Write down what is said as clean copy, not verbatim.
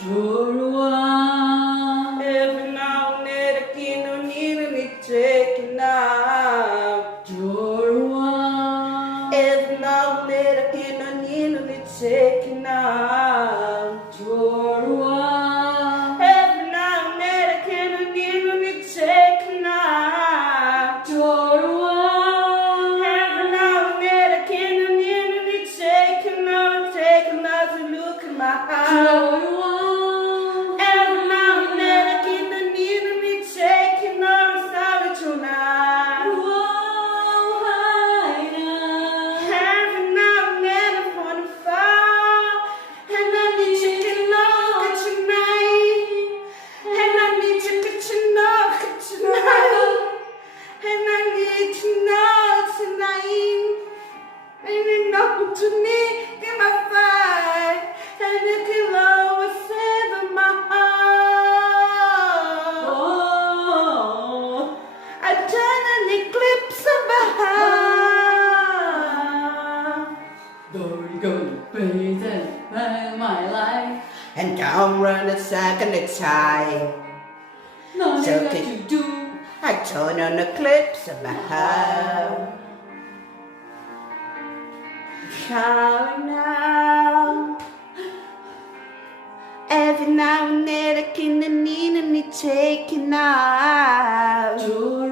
좋아 Every now and then again no need me taking out. 좋아 Every now and then again no need me taking out. 좋아 Every now and then again no need me taking out. 좋아 Every now and then again no need me taking out to look in my eyes. 좋아 Every now and then again no need me taking out sorry tonight. Every now and then I wanna fall, and I need you to know that tonight, and I need you to know that tonight, and I need to know tonight, and you know to need in my fight, and you can always save my heart. I turn an eclipse of my heart. You're gonna present my life And don't run a second time. 너는 So got can- to do I turn on the clips of my heart. Calling now. Every now and then I can need me taking out. 좋아